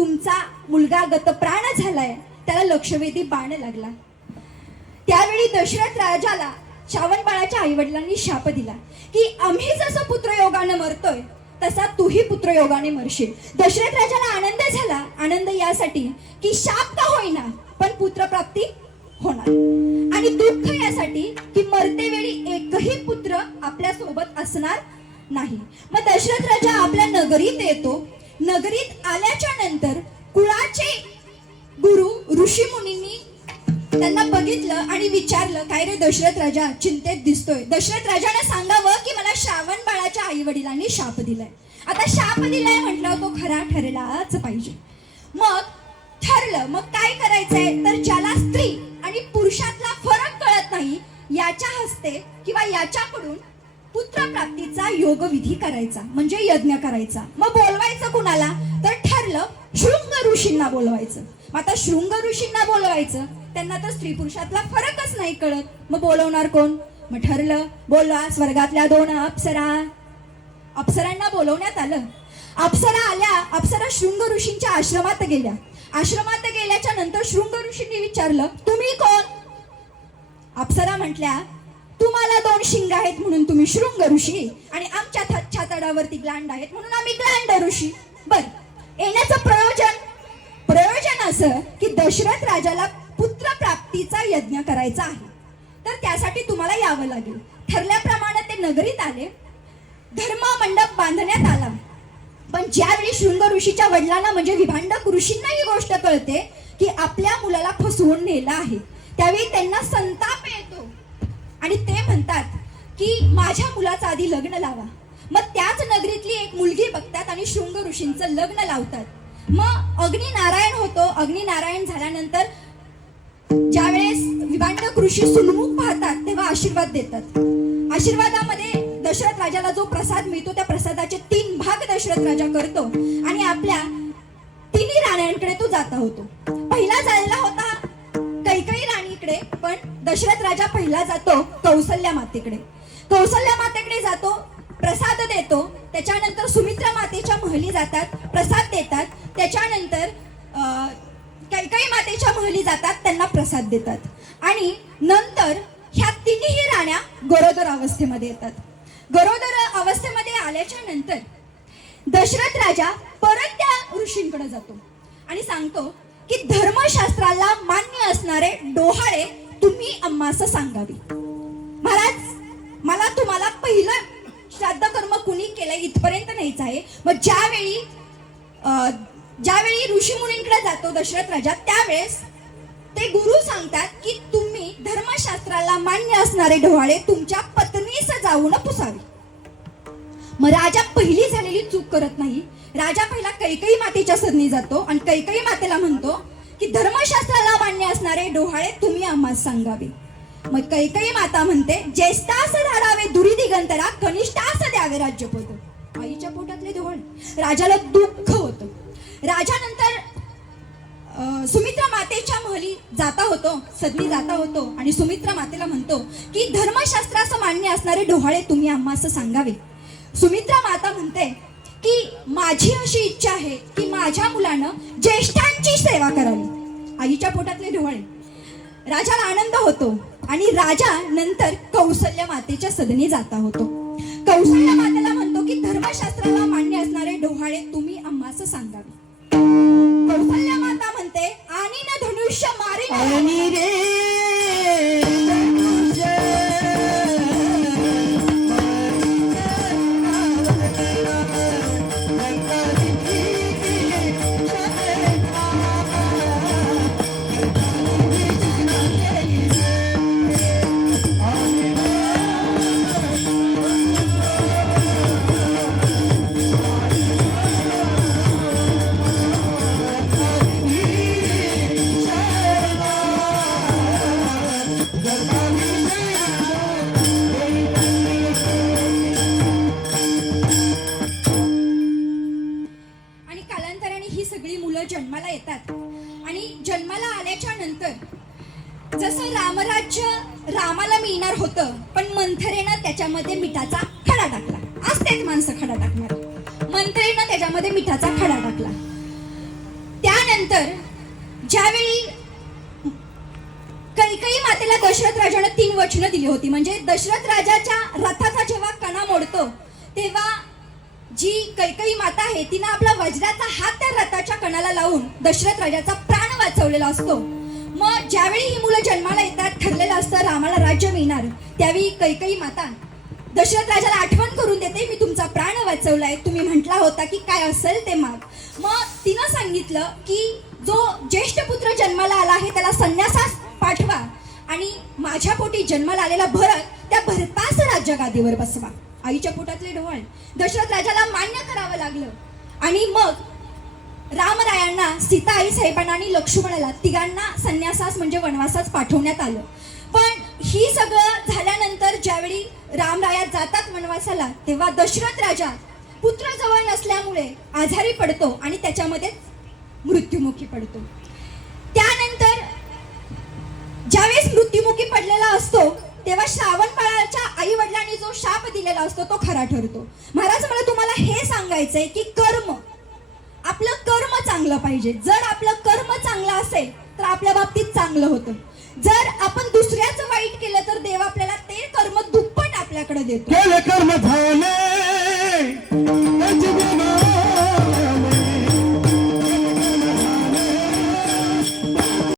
तुमचा मुलगा गतप्राण झालाय त्याला लक्षवेधी बाण लागला. त्यावेळी दशरथ राजाला श्रावण बाळाच्या आई वडिलांनी शाप दिला की आम्ही जसं पुत्रयोगानं मरतोय तसा तूही पुत्रयोगाने मरशील. दशरथ राजाला आनंद झाला आनंद यासाठी की शाप का होईना पण पुत्रप्राप्ती होणार. आणि दुःख यासाठी की मरते वेळी एकही पुत्र आपल्यासोबत असणार नाही. मग दशरथ राजा आपल्या नगरीत येतो नगरीत आल्याच्यानंतर कुळाचे गुरु ऋषी मुनींनी त्यांना बघितलं आणि विचारलं काय रे दशरथ राजा? चिंतेत दिसतोय. दशरथ राजाने सांगावं की मला श्रावण बाळाच्या आई वडिलांनी शाप दिलाय. आता शाप दिलाय म्हटलं तो खरा ठरलाच पाहिजे. मग ठरलं मग काय करायचंय? तर ज्याला स्त्री आणि पुरुषातला फरक कळत नाही याच्या हस्ते किंवा याच्याकडून प्राप्तीचा योग विधी करायचा म्हणजे यज्ञ करायचा. मग बोलवायचं कुणाला? तर ठरलं शृंग ऋषींना बोलवायचं. मग आता शृंग ऋषींना बोलवायचं त्यांना तर स्त्री पुरुषातला फरकच नाही कळत. मग बोलवणार कोण? मग ठरलं बोलवा स्वर्गातल्या दोन अप्सरा. अप्सरांना बोलवण्यात आलं. अप्सरा आल्या अप्सरा शृंग ऋषींच्या आश्रमात गेल्या. आश्रमात गेल्याच्यानंतर शृंग ऋषींनी विचारलं तुम्ही कोण? अप्सरा म्हटल्या तुम्हाला दोन शिंग आहेत म्हणून तुम्ही शृंग ऋषी. आणि आमच्या थ- छाताडावरती ग्लांड आहेत म्हणून आम्ही ग्लांड ऋषी. बर येण्याचं प्रयोजन. प्रयोजन असं की दशरथ राजाला पुत्र प्राप्तीचा यज्ञ करायचा आहे. तर त्यासाठी तुम्हाला यावं लागेल. ठरल्याप्रमाणे ते नगरीत आले. धर्म मंडप बांधण्यात आला. पण ज्यावेळी शृंग ऋषीच्या वडिलांना म्हणजे विभांडक ऋषींना ही गोष्ट कळते की आपल्या मुलाला फसवून नेलं आहे त्यावेळी त्यांना संताप की माझ्या मुलाचं आधी लग्न लावा. मग त्याच नगरीतली एक मुलगी बघतात आणि शृंग ऋषींचं लग्न लावतात. मग अग्निनारायण होतो. अग्निनारायण झाल्यानंतर ज्यावेळेस विभांडक ऋषी सुनमुख पाहतात तेव्हा आशीर्वाद देतात. आशीर्वादामध्ये दशरथ राजाला जो प्रसाद मिळतो त्या प्रसादाचे तीन भाग दशरथ राजा करतो आणि आपल्या तिन्ही राण्यांकडे तो जाता होतो. पहिला जायला होता कैकई राणीकडे पण दशरथ राजा पहिला जातो कौसल्या मातेकडे. कौसल्या मातेकडे जातो प्रसाद देतो त्याच्यानंतर सुमित्रा मातेच्या महली जातात प्रसाद देतात त्याच्यानंतर अं, कैकई मातेच्या महली जातात त्यांना प्रसाद देतात. आणि नंतर ह्या तिन्ही राण्या गरोदर अवस्थेमध्ये येतात. गरोदर अवस्थेमध्ये आल्याच्यानंतर दशरथ राजा परत त्या ऋषींकडे जातो आणि सांगतो की धर्मशास्त्राला मान्य असणारे डोहाळे तुम्ही अम्मास सांगावी. पहिलं श्राद्ध कर्म कुणी केलं इथपर्यंत नाहीच आहे. मग ज्यावेळी ज्यावेळी ऋषी मुनींकडे जातो दशरथ राजा त्यावेळेस ते गुरु सांगतात की तुम्ही धर्मशास्त्राला मान्य असणारे डोहाळे तुमच्या पत्नीस जाऊन पुसावे. मग राजा पहिली झालेली चूक करत नाही. राजा पहिला कैकई मातेच्या सदनी जातो आणि कैकई मातेला म्हणतो की धर्मशास्त्राला मान्य असणारे डोहाळे तुम्ही आम्हाला सांगावे. मग कैकई माता म्हणते ज्येष्ठास धाडावे दुरी दिगंतरा कनिष्ठास द्यावे राज्य राज्यपद. आईच्या पोटातले डोहाळे राजाला दुःख होतं. राजानंतर अं, सुमित्रा मातेच्या महली जाता होतो सदनी जाता होतो आणि सुमित्रा मातेला म्हणतो की धर्मशास्त्राचं मान्य असणारे डोहाळे तुम्ही आम्हा असं सांगावे. सुमित्रा माता म्हणते की माझी अशी इच्छा आहे की माझ्या मुलानं ज्येष्ठांची सेवा करावी. आईच्या पोटातले डोहाळे राजाला आनंद होतो. आणि राजा नंतर कौसल्य मातेच्या सदनी जाता होतो. कौसल्य मातेला म्हणतो की धर्मशास्त्राला मान्य असणारे डोहाळे तुम्ही आम्हास सांगावे. कौसल्य माता म्हणते आणि न धनुष्य मारी रे मुलं जन्माला येतात. आणि जन्माला आल्याच्यानंतर जसं रामराज्य रामाला मिळणार होतं पण मंथरेनं त्याच्यामध्ये मिठाचा खडा टाकला. असतेच माणसं खडा टाकणार. मंथरेनं त्याच्यामध्ये मिठाचा खडा टाकला. त्यानंतर ज्यावेळी कैकई मातेला दशरथ राजानं तीन वचनं दिली होती. म्हणजे दशरथ राजाच्या रथाचा जेव्हा कणा मोडतो तेव्हा जी कैकई माता आहे तिनं आपला वज्राचा हात त्या रथाच्या कणाला लावून दशरथ राजाचा प्राण वाचवलेला असतो. मग ज्यावेळी ही मुलं जन्माला येतात ठरलेलं असतं रामाला राज्य मिळणार. त्यावेळी कैकई माता दशरथ राजाला आठवण करून देते मी तुमचा प्राण वाचवलाय. तुम्ही म्हटला होता की काय असेल ते माग. मग तिनं सांगितलं की जो ज्येष्ठ पुत्र जन्माला आला आहे त्याला संन्यासास पाठवा. आणि माझ्या पोटी जन्माला आलेला भरत त्या भरतास राज्यगादीवर बसवा. आईच्या पोटातले ढोळ दशरथ राजाला मान्य करावं लागलं. आणि मग रामरायांना सीता आई साहेबांना आणि लक्ष्मणाला तिघांना संन्यासास म्हणजे वनवासास पाठवण्यात आलं. पण ही सगळं झाल्यानंतर ज्यावेळी रामराया जातात वनवासाला तेव्हा दशरथ राजा पुत्र जवळ नसल्यामुळे आजारी पडतो आणि त्याच्यामध्ये मृत्युमुखी पडतो. त्यानंतर ज्यावेळेस मृत्युमुखी पडलेला असतो तेव्हा श्रावण बाळाच्या आई वडिलांनी जो शाप दिलेला असतो तो खरा ठरतो. महाराज मला तुम्हाला हे सांगायचंय की कर्म आपलं कर्म चांगलं पाहिजे. जर आपलं कर्म चांगलं असेल तर आपल्या बाबतीत चांगलं होतं. जर आपण दुसऱ्याचं वाईट केलं तर देव आपल्याला ते कर्म दुप्पट आपल्याकडे देतो. कर्म झाले.